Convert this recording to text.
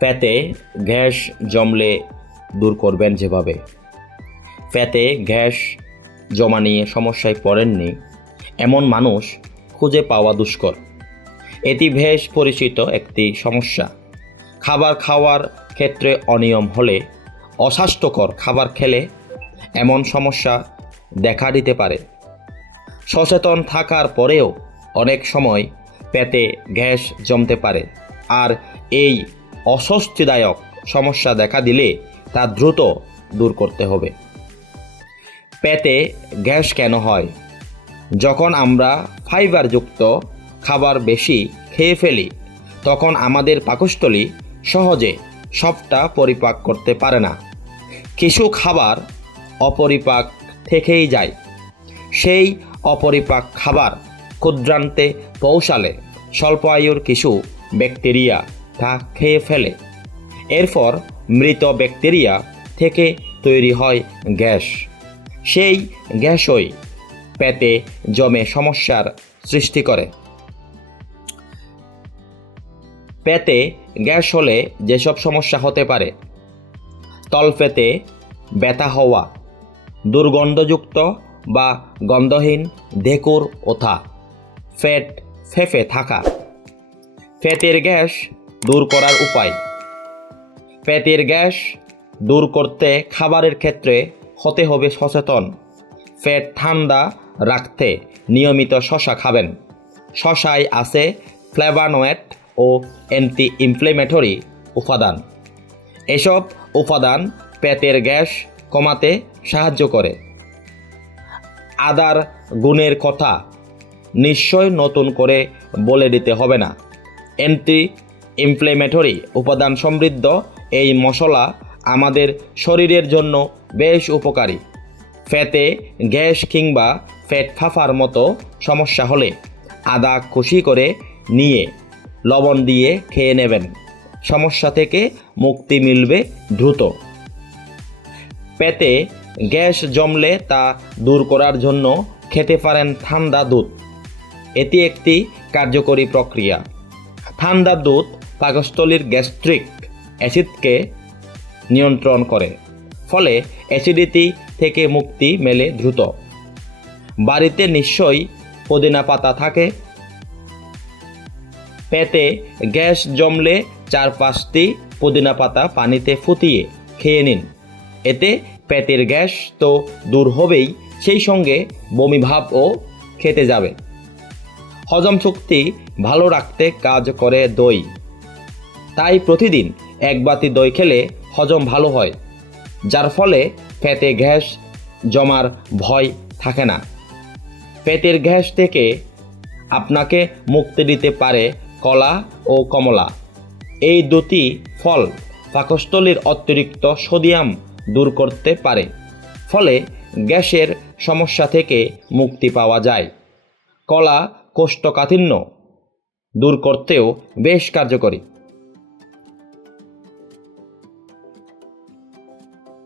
পেটে গ্যাস জমলে দূর করবেন যেভাবে। পেটে গ্যাস জমা নিয়ে সমস্যায় পড়েননি এমন মানুষ খুঁজে পাওয়া দুষ্কর। এটি বেশ পরিচিত একটি সমস্যা। খাবার খাওয়ার ক্ষেত্রে অনিয়ম হলে অস্বাস্থ্যকর খাবার খেলে এমন সমস্যা দেখা দিতে পারে। সচেতন থাকার পরেও অনেক সময় পেটে গ্যাস জমতে পারে। আর এই অস্বস্তিদায়ক সমস্যা দেখা দিলে তা দ্রুত দূর করতে হবে। পেটে গ্যাস কেন হয়? যখন আমরা ফাইবারযুক্ত খাবার বেশি খেয়ে ফেলি, তখন আমাদের পাকস্থলী সহজে সবটা পরিপাক করতে পারে না। কিছু খাবার অপরিপাক থেকেই যায়। সেই অপরিপাক খাবার ক্ষুদ্রান্তে পৌঁছালে স্বল্প আয়ুর কিছু ব্যাকটেরিয়া তা খেয়ে ফেলে। এরপর মৃত ব্যাকটেরিয়া থেকে তৈরি হয় গ্যাস। সেই গ্যাসই পেটে জমে সমস্যার সৃষ্টি করে। পেটে গ্যাস হলে যেসব সমস্যা হতে পারে, তলপেটে ব্যথা হওয়া, দুর্গন্ধযুক্ত বা গন্ধহীন ঢেকুর ওঠা ফ্যাট ফেফে থাকা। পেটের গ্যাস দূর করার উপায়। পেটের গ্যাস দূর করতে খাবারের ক্ষেত্রে হতে হবে সচেতন। পেট ঠান্ডা রাখতে নিয়মিত শশা খাবেন। শশায় আছে ফ্লেভানোয়েট ও অ্যান্টি ইনফ্লেমেটরি উপাদান। এসব উপাদান পেটের গ্যাস কমাতে সাহায্য করে। আদার গুণের কথা নিশ্চয় নতুন করে বলে দিতে হবে না। অ্যান্টি ইনফ্লেমেটরি উপাদান সমৃদ্ধ এই মশলা আমাদের শরীরের জন্য বেশ উপকারী। ফ্যাটে গ্যাস কিংবা ফ্যাট ফাফার মতো সমস্যা হলে আদা খুশি করে নিয়ে লবণ দিয়ে খেয়ে নেবেন। সমস্যা থেকে মুক্তি মিলবে দ্রুত। পেটে গ্যাস জমলে তা দূর করার জন্য খেতে পারেন ঠান্ডা দুধ। এটি একটি কার্যকরী প্রক্রিয়া। ঠান্ডা দুধ পাকস্থলীর গ্যাস্ট্রিক অ্যাসিডকে নিয়ন্ত্রণ করে ফলে অ্যাসিডিটি থেকে মুক্তি মেলে দ্রুত বাড়িতে নিশ্চয়ই পুদিনা পাতা থাকে। পেটে গ্যাস জমলে চার পাঁচটি পুদিনা পাতা পানিতে ফুটিয়ে খেয়ে নিন। এতে পেটের গ্যাস তো দূর হবেই, সেই সঙ্গে বমি ভাবও খেতে যাবে। হজম শক্তি ভালো রাখতে কাজ করে দই তাই প্রতিদিন এক বাতি দই খেলে হজম ভালো হয়, যার ফলে পেটে গ্যাস জমার ভয় থাকে না। পেটের গ্যাস থেকে আপনাকে মুক্তি দিতে পারে কলা ও কমলা। এই দুটি ফল পাকস্থলীর অতিরিক্ত সোডিয়াম দূর করতে পারে, ফলে গ্যাসের সমস্যা থেকে মুক্তি পাওয়া যায়। কলা কোষ্ঠকাঠিন্য দূর করতেও বেশ কার্যকরী।